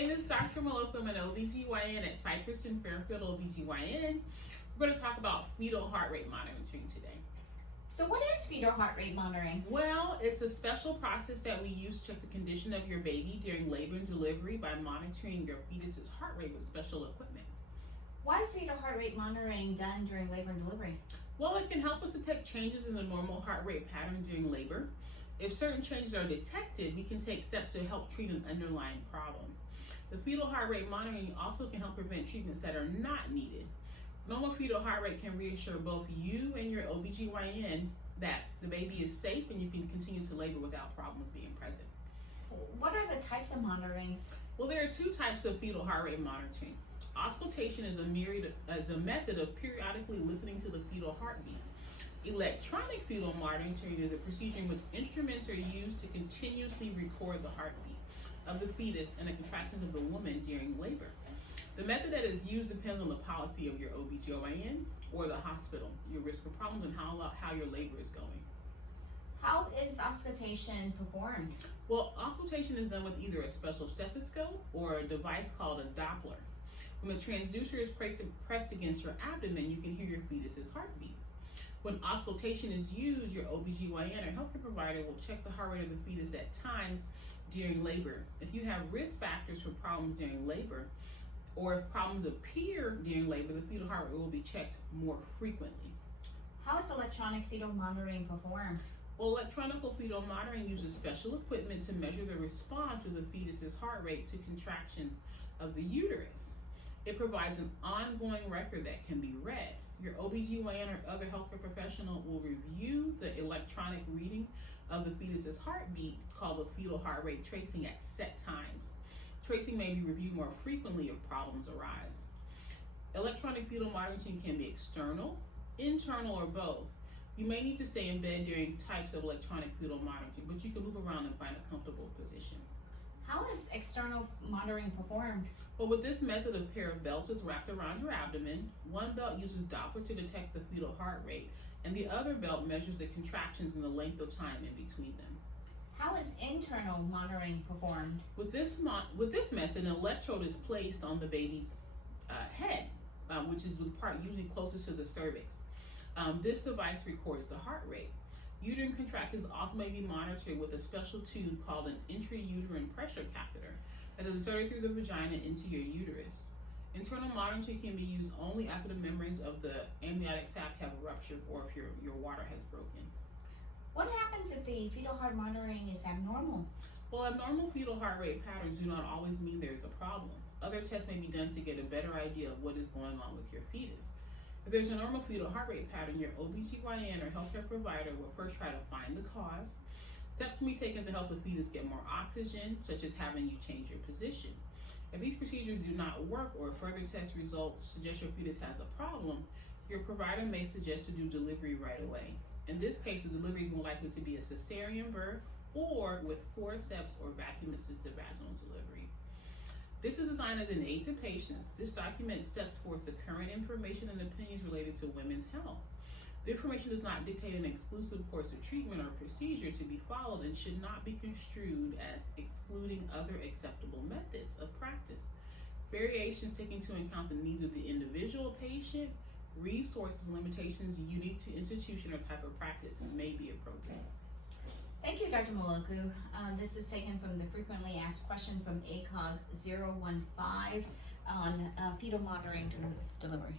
name is Dr. Muolokwu. I'm an OBGYN at Cypress in Fairfield, OBGYN. We're going to talk about fetal heart rate monitoring today. So what is fetal heart rate monitoring? Well, it's a special process that we use to check the condition of your baby during labor and delivery by monitoring your fetus's heart rate with special equipment. Why is fetal heart rate monitoring done during labor and delivery? Well, it can help us detect changes in the normal heart rate pattern during labor. If certain changes are detected, we can take steps to help treat an underlying problem. The fetal heart rate monitoring also can help prevent treatments that are not needed. Normal fetal heart rate can reassure both you and your OBGYN that the baby is safe and you can continue to labor without problems being present. What are the types of monitoring? Well, there are two types of fetal heart rate monitoring. Auscultation is a method of periodically listening to the fetal heartbeat. Electronic fetal monitoring is a procedure in which instruments are used to continuously record the heartbeat of the fetus and the contractions of the woman during labor. The method that is used depends on the policy of your OBGYN or the hospital, your risk of problems, and how your labor is going. How is auscultation performed? Well, auscultation is done with either a special stethoscope or a device called a Doppler. When the transducer is pressed against your abdomen, you can hear your fetus's heartbeat. When auscultation is used, your OBGYN or healthcare provider will check the heart rate of the fetus at times during labor. If you have risk factors for problems during labor, or if problems appear during labor, the fetal heart rate will be checked more frequently. How is electronic fetal monitoring performed? Well, electronic fetal monitoring uses special equipment to measure the response of the fetus's heart rate to contractions of the uterus. It provides an ongoing record that can be read. Your OBGYN or other healthcare professional will review the electronic reading of the fetus's heartbeat, called the fetal heart rate tracing, at set times. Tracing may be reviewed more frequently if problems arise. Electronic fetal monitoring can be external, internal, or both. You may need to stay in bed during types of electronic fetal monitoring, but you can move around and find a comfortable position. How is external monitoring performed? Well, with this method, a pair of belts is wrapped around your abdomen. One belt uses Doppler to detect the fetal heart rate, and the other belt measures the contractions and the length of time in between them. How is internal monitoring performed? With this method, an electrode is placed on the baby's head, which is the part usually closest to the cervix. This device records the heart rate. Uterine contractions also may be monitored with a special tube called an intrauterine pressure catheter that is inserted through the vagina into your uterus. Internal monitoring can be used only after the membranes of the amniotic sac have ruptured or if your water has broken. What happens if the fetal heart monitoring is abnormal? Well, abnormal fetal heart rate patterns do not always mean there's a problem. Other tests may be done to get a better idea of what is going on with your fetus. If there's a normal fetal heart rate pattern, your OBGYN or healthcare provider will first try to find the cause. Steps can be taken to help the fetus get more oxygen, such as having you change your position. If these procedures do not work or further test results suggest your fetus has a problem, your provider may suggest to do delivery right away. In this case, the delivery is more likely to be a cesarean birth or with forceps or vacuum-assisted vaginal delivery. This is designed as an aid to patients. This document sets forth the current information and opinions related to women's health. The information does not dictate an exclusive course of treatment or procedure to be followed and should not be construed as excluding other acceptable methods of practice. Variations take into account the needs of the individual patient, resources, and limitations unique to institution or type of practice may be appropriate. Thank you, Dr. Muolokwu. This is taken from the frequently asked question from ACOG 015 on fetal monitoring during delivery.